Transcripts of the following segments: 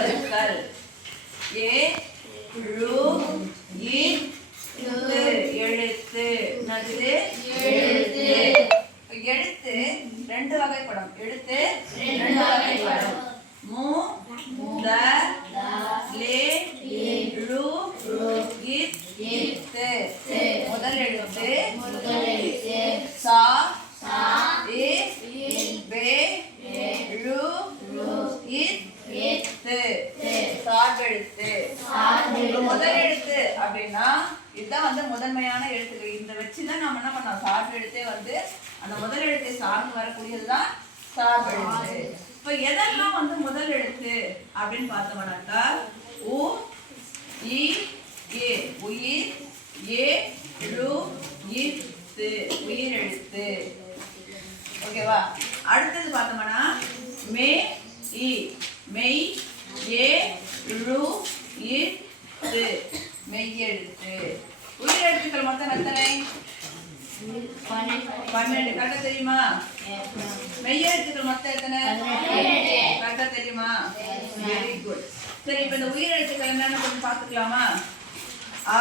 எழுத்துக்கள் ஏ ழு இ எழுத்து நது எழுத்து எழுத்து ரெண்டு வகைப்படும் எழுத்து ரெண்டு வகைப்படும் மு த லே ழு இத் முதல் எழுத்து சா ஏ பே ழு சார்பெழுத்து. முதல் எழுத்து அப்படின்னா இதுதான் வந்து முதன்மையான எழுத்துக்கள். இந்த வச்சுதான் நம்ம என்ன பண்ணோம், சார்பு எழுத்தே வந்து அந்த முதல் எழுத்தை சார்ந்து வரக்கூடியதுதான் சார்பெழுத்து. இப்ப எதெல்லாம் வந்து முதல் எழுத்து அப்படின்னு பார்த்தோம்னாக்கா உ இ ஏ உயிர், ஏ ழு இத்து உயிர் எழுத்து. ஓகேவா? அடுத்தது பார்த்தோம்னா மே இ மெய், ஏ ழு இத்து மெய் எழுத்து. உயிர் எழுத்துக்கள் மொத்தம் எத்தனை? 12. கரெக்டா தெரியுமா? மெய் எழுத்துக்கள் மொத்தம் எத்தனை? கரெக்டா தெரியுமா? Very good. சரி, இப்ப இந்த உயிர் எழுத்துக்கள் என்னன்னு கொஞ்சம் பார்த்துக்கலாமா? ஆ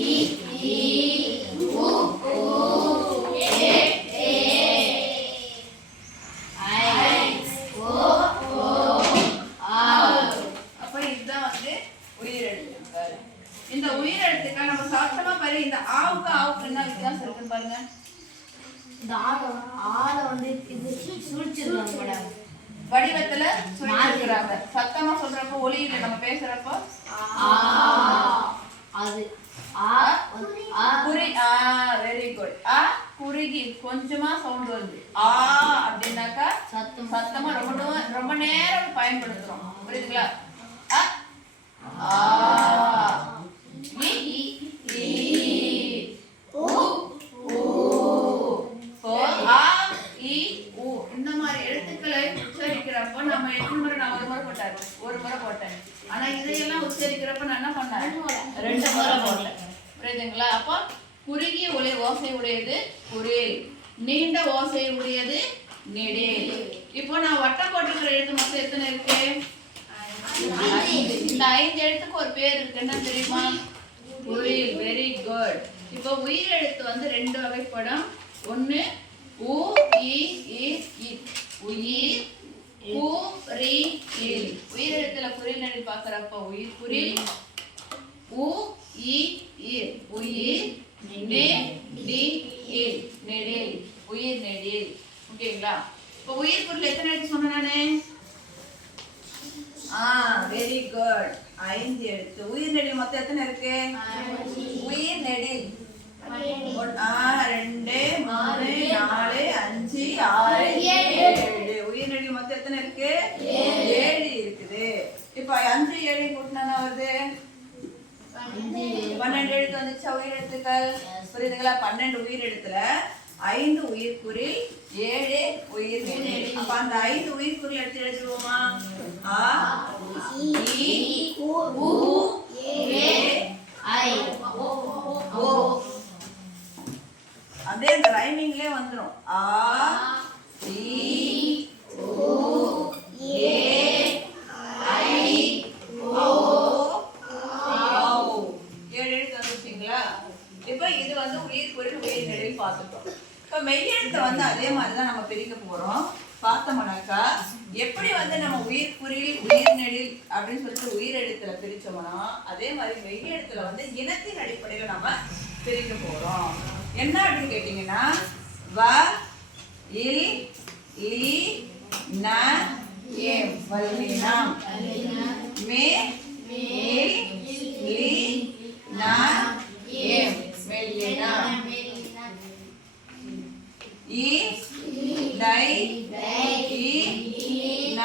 இ உ ஏ இந்த உயிர் எழுத்துக்கள் நம்ம சாட்சமா பாரு. இந்த ஆவுக்கு ஆவுக்கு என்ன வித்தியாசம் இருக்குன்னு பாருங்க. இந்த ஆல வந்து இது சுழிச்சிருக்காங்க மேடம், வடிவத்துல சுழிச்சிருக்காங்க. சத்தமா சொல்றப்போ ஒலி இல்ல, நம்ம பேசுறப்போ அது வெரி குட். குறுகி கொஞ்சமா சவுண்ட் வருது. அப்படின்னாக்கா சத்தமா ரொம்ப நேரம் பயன்படுத்துறோம். புரியுதுங்களா? இந்த மாதிரி எழுத்துக்களை உச்சரிக்கிறப்ப நம்ம எத்தனை முறை? நான் ஒரு முறை போட்டேன். ஆனா இதையெல்லாம் உச்சரிக்கிறப்ப நான் என்ன பண்ணேன்? 2 முறை போட்டேன். புரியுதுங்களா? அப்போ குறுகிய ஓசை உடையது குரில், நீண்ட ஓசை உடையது நெடில். இப்போ நான் வட்டம் போட்டிருக்கிற எழுத்து மொத்தம் எத்தனை இருக்கு? இந்த 5 எழுத்துக்கு ஒரு பேர் இருக்கு. என்ன தெரியுமா? குரில். Very good. இப்போ உயிர் எழுத்து வந்து 2 வகைப்படும். ஒன்னு உ இ உயிர், கு ரி இல். உயிர் எழுத்துல குரில் நெடில் பார்க்கறப்ப உயிர் குரில், உ இ உயிர், நெ டி இல் நெடில் உயிர் நெடில். ஓகேங்களா? இப்போ உயிர் குரில் எத்தனை எழுத்து சொன்னேன் நானு? Very good. 5 எழுத்து. உயிர் நெடில் மொத்தம் எத்தனை இருக்கு? உயிர் நெடில் 1 2 3 4 5 6 7. உயிர் நெடில் மொத்தம் எத்தனை இருக்கு? 7 இருக்குது. இப்போ 5 7 கூட்டினா வருது 12 எழுத்து வந்துச்சா உயிர் எழுத்துக்கள்? புரியுதுங்களா? 12 உயிர் எழுத்துல 5 உயிர் குறில், 7 உயிர் நெடில். அப்ப அந்த 5 உயிர் குறில் எடுத்து எழுதுவோமா? ஆ இ உ ஏ ஐ ஓ. அப்படியே அந்த ரைமிங்லயே வந்துரும். ஆ இ உ ஏ ஐ ஓ. 7 எழுத்து வந்துருச்சுங்களா? இப்ப இது வந்து உயிர் குறில் உயிர் நெடில் பார்த்துட்டோம். இப்ப மெய்யெழுத்தை வந்து அதே மாதிரிதான் நம்ம பிரிக்க போறோம். பார்த்தோம்னாக்கா எப்படி வந்து நம்ம உயிர் குறில் உயிர் நெடில் அப்படின்னு சொல்லிட்டு உயிர் எழுத்துல பிரிச்சோம்னா அதே மாதிரி மெய்யெழுத்துல வந்து இனத்தின் அடிப்படையில நம்ம பிரிக்க போறோம். என்ன அப்படின்னு கேட்டீங்கன்னா வ இல் லி ந ஏம் வல்லினம், மே இல் லி ந ஏம் மெல்லினம், இ டை இ ந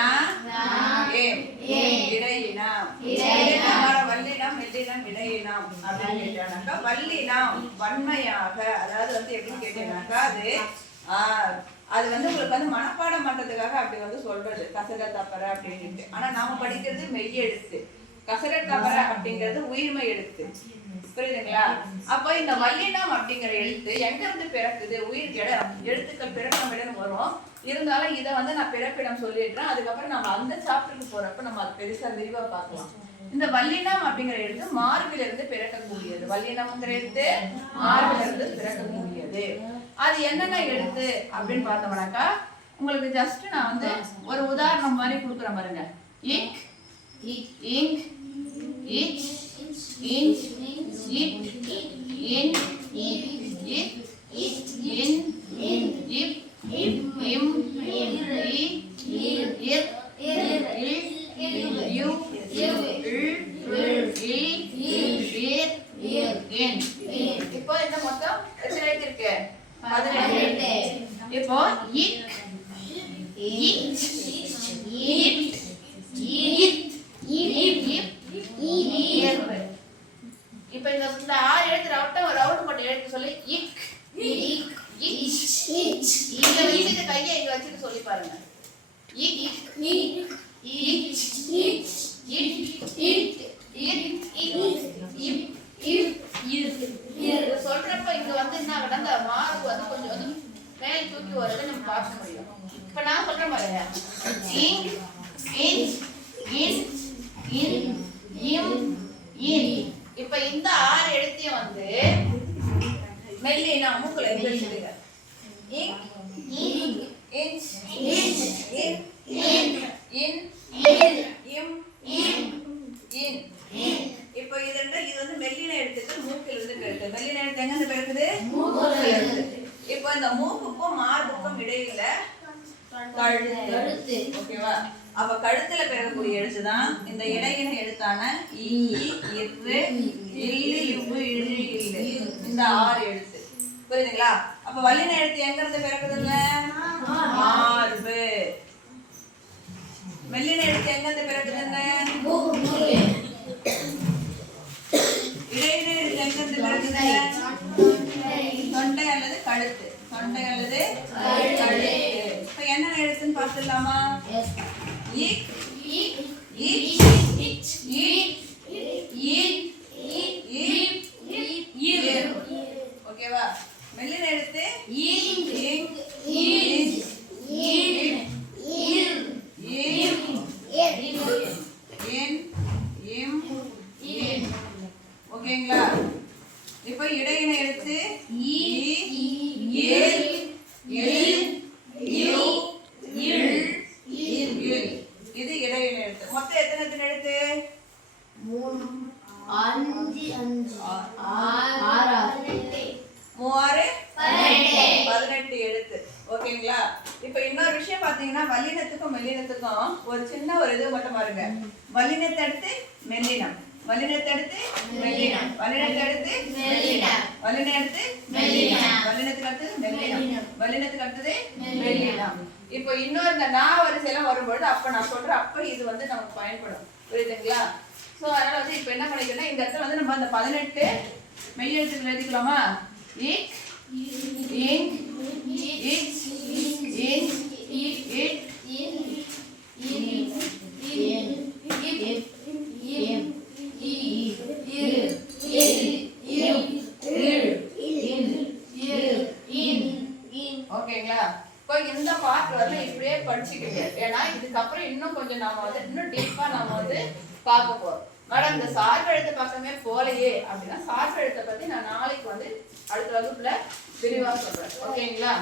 ஏம் இடையினம். வல்லினம் மெல்லினம் இடையினம் அப்படின்னு கேட்டானாக்கா வல்லினம் வன்மையாக, அதாவது வந்து எப்படின்னு கேட்டீங்கன்னாக்கா அது வந்து உங்களுக்கு வந்து மனப்பாடம் பண்றதுக்காக அப்படி வந்து சொல்றது கசட தப்பற அப்படின்ட்டு. ஆனா நாம படிக்கிறது மெய் எழுத்து. கசட தப்பற அப்படிங்கிறது உயிர்மை எழுத்து. புரியுதுங்களா? அப்போ இந்த வல்லினம் அப்படிங்கிற எழுத்து எங்க இருந்து பிறக்குது? உயிர் எழுத்துக்கள் பிறப்பிடம் இடம்னு வரும். இருந்தாலும் இதை வந்து நான் பிறப்பிடம் சொல்லிடுறேன். அதுக்கப்புறம் நம்ம அந்த சாப்டருக்கு போறப்ப நம்ம அது பெருசா விரிவா பார்க்கலாம். இந்த வல்லினம் அப்படிங்கிற எழுத்து மார்பிலிருந்து பிறக்கக்கூடியது. வல்லினம்ங்கிற எழுத்து மார்பிலிருந்து பிறக்கக்கூடியது. அது என்னென்ன எழுத்து அப்படின்னு பார்த்தோம்னாக்கா, உங்களுக்கு ஜஸ்ட் நான் வந்து ஒரு உதாரணம் மாதிரி கொடுக்குறேன் பாருங்க. இக், இங், இச், இன்ச், இட், இன், இத், இன், இப், இம், இ, இர், இல், யு, இப்போ இந்த மொத்தம் எத்தனை எழுத்து இருக்கு? 18. இப்போ இக், இச், இட், இத், இப், இர். இப்போ இந்த 6 எழுத்து ரவுண்ட் போட்டு எழுத்து சொல்லி இக், இச், இங்க வச்சுட்டு கையை இங்க வச்சுட்டு சொல்லி பாருங்க. இக், இச், இட், இட், சொல்றப்ப இங்க வந்து என்ன ஆகுது? அந்த மார்பு வந்து கொஞ்சம் வந்து மேல் தூக்கி வரதை நம்ம பார்க்க முடியும். இப்ப நான் சொல்றேன் பாருங்க. இங், இன்ச், இன், இன், இம், இன். இப்ப இந்த 6 எழுத்தையும் வந்து மெல்லினா மூக்குல எழுதிடுங்க. இங், இன்ச், இன், இன், இம், இன். இப்போ இது வந்து மெல்லின எழுத்துக்கள் மூக்கில் இருந்து பிறக்குது. மெல்லின எழுத்து எங்க இருந்து பிறக்குது? மூக்குல இருந்து. இப்போ இந்த மூக்குக்கும் மார்புக்கும் இடையில கழுத்து. ஓகேவா? அப்ப கழுத்துல பிறக்கக்கூடிய எழுத்துதான் இந்த இடையின எழுத்தான ஈ, இரு, இல்லு, இவ்வு, இழு, இல்லு. இந்த 6 எழுத்து. புரியுதுங்களா? அப்ப வல்லின எழுத்து எங்க இருந்து பிறக்குதுல்ல? மார்பு. மெல்லின எழுத்து எங்க இருந்து பிறக்குதுங்க? இடையின எழுத்து எங்க இருந்து பிறக்குது? தொண்டை அல்லது கழுத்து. தொண்டை அல்லது கழுத்து. இப்ப என்ன எழுத்துன்னு பார்த்துடலாமா? இக், இச், இட், இன், இப், இர். ஓகேவா? மெல்லின எழுத்து இங், இங், இன்ச், இன், இர், இம், இன், இம், இன். ஓகேங்களா? இப்போ இடையின எழுத்து ஈ, இல், இல், யு, இல், இல். இது இடையின எழுத்து. மொத்தம் எத்தனை எழுத்து? 3, 5, 6, 18 எழுத்து. ஓகேங்களா? இப்போ இன்னொரு விஷயம் பாத்தீங்கன்னா, வல்லினத்துக்கும் மெல்லினத்துக்கும் ஒரு சின்ன ஒரு இது மட்டும் பாருங்க. வல்லினத்தை அடுத்து மெல்லினம், வல்லினத்தை அடுத்து மெல்லினம், வல்லினத்தை அடுத்து மெல்லினம், வல்லினம் அடுத்து மெல்லினம், வல்லினத்துக்கு அடுத்து மெல்லினம், வல்லினத்துக்கு அடுத்தது மெல்லினம். இப்போ இன்னொரு இந்த நான் வரிசையெல்லாம் வரும்போது அப்ப நான் சொல்றேன், அப்ப இது வந்து நமக்கு பயன்படும். புரியுதுங்களா? ஸோ அதனால வந்து இப்போ என்ன பண்ணிக்கணும்னா, இந்த இடத்துல வந்து நம்ம அந்த 18 மெய் எழுத்துக்கள் எழுதிக்கலாமா? இக், இங், இச், இன், இட், ஓகேங்களா? இப்போ இந்த பார்ட் வந்து இப்படியே படிச்சுக்கிட்டு, ஏன்னா இதுக்கப்புறம் இன்னும் கொஞ்சம் நாம வந்து இன்னும் டீப்பா நாம வந்து பார்க்க போறோம். மேடம் இந்த சார்பு எழுத்து பக்கமே போலையே அப்படின்னா, சார்பு எழுத்தை பத்தி நான் நாளைக்கு வந்து அடுத்த வகுப்புல விரிவா சொல்றேன். ஓகேங்களா?